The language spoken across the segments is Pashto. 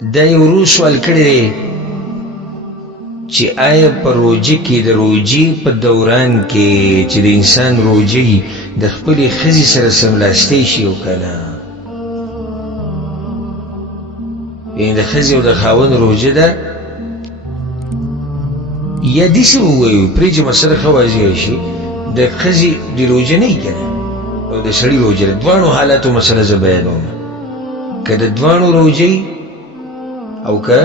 دا یو ورو سوال کړی دی چې آیا په روژه کې د روژې په دوران کې چې د انسان روژه وي د خپلې ښځې سره سملاستی شي او که نه، یعنې د ښځې او د خاوند روژه ده یا داسې ووایو پرېږدي مسله ښه واضحه شي د ښځې د روژه نه وي که نه او د سړي روژه ده. دواړو حالاتو مسله زه بیانوم، که د دواړو روژه او که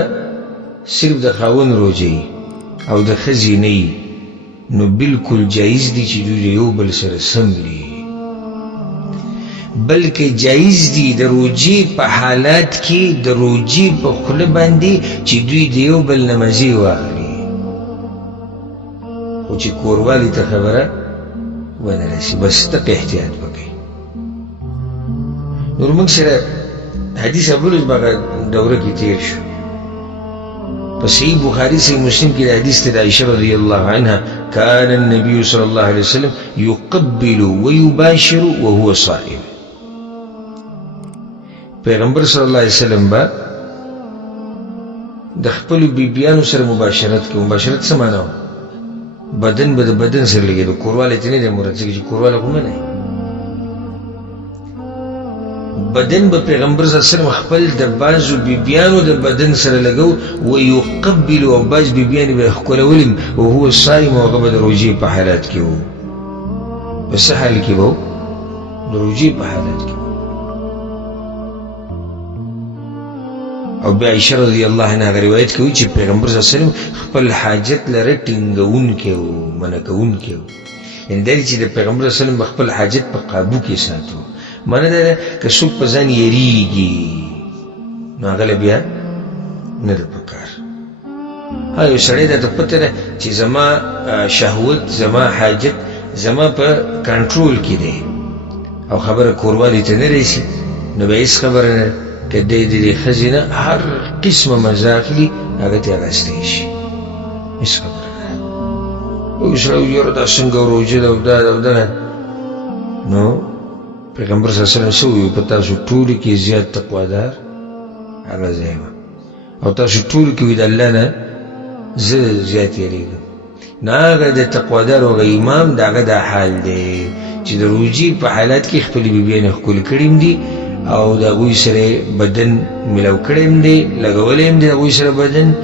صرف د خاوند روژه او د ښځې نه وي، نو بلکل جایز دی چې دوی د یو بل سره سم وي، بلکې جایز دی د روژې په حالات کې د روژې په خوله باندې چې دوی د یو بل نه مزې واخلي، خو چې کوروالي ته خبره ونه رسي، بس دقه احتیاط وکړئ. نور موږ سره حدیث اولوز بغه دوره کې تیر شو، په صحیح بخاري صحیح مسلم کې د حدیث ته د عائشة رضی الله عنها كان النبي صلی الله علیه وسلم يقبل ويباشر وهو صائم. پیغمبر صلی الله علیه وسلم با د خپلو بیبیانو سره مباشرت کوي. مباشرت څه معنا و؟ بدن به د بدن سره لګېدو، کوروالی ته نه دی مراد، ځکه چې کوروالی خو منع بدن به پیغمبر صلی الله علیه وسلم خپل د بعضو بیبیانو د بدن سره لګو ویقبل، او بعض بیبیانې به یې ښکلولې وهو صائم، او هغه به د روژې په حالات کې و. په څه حال کې به و؟ د روژې په حالات کې. او بیا عائشة رضی الله عنها هغه روایت کوي چې پیغمبر صلی الله علیه وسلم خپل حاجت لره ټینګونکی و، منع کوونکی و، یعنې دا دی چې د پیغمبر صلی الله علیه وسلم به خپل حاجت په قابو کې ساتو. معنی دا ده که څوک په ځان یریږي نو هغه له بیا نه ده پکار. یو سړی ته پته ده چې زما شهوت زما حاجت زما په کنټرول کې دی او خبره کوروالي ته نه رسي، نو به هېڅ خبره نه که دی د دې ښځې نه هر قسمه مزه اخلي هغه ته اخیستی شي، هېڅ خبره نه. یو سړی وایي یاره دا څنګه روژه ده او دا او دا، نو پیغمبر صلی الله علیه وسلم څه وویل؟ په تاسو ټولو کې زیات تقوادار هغه زه یم، او تاسو ټولو کې وي د الله نه زه زیات یېرېږم. نو هغه د تقوادار او هغه امام د هغه دا حال دی چې د روژې په حالات کې خپلې بیبیانې ښکلې کړي هم دي او د هغوی سره بدن ملو کړی هم دی، لګولی هم دی د هغوی سره بدن،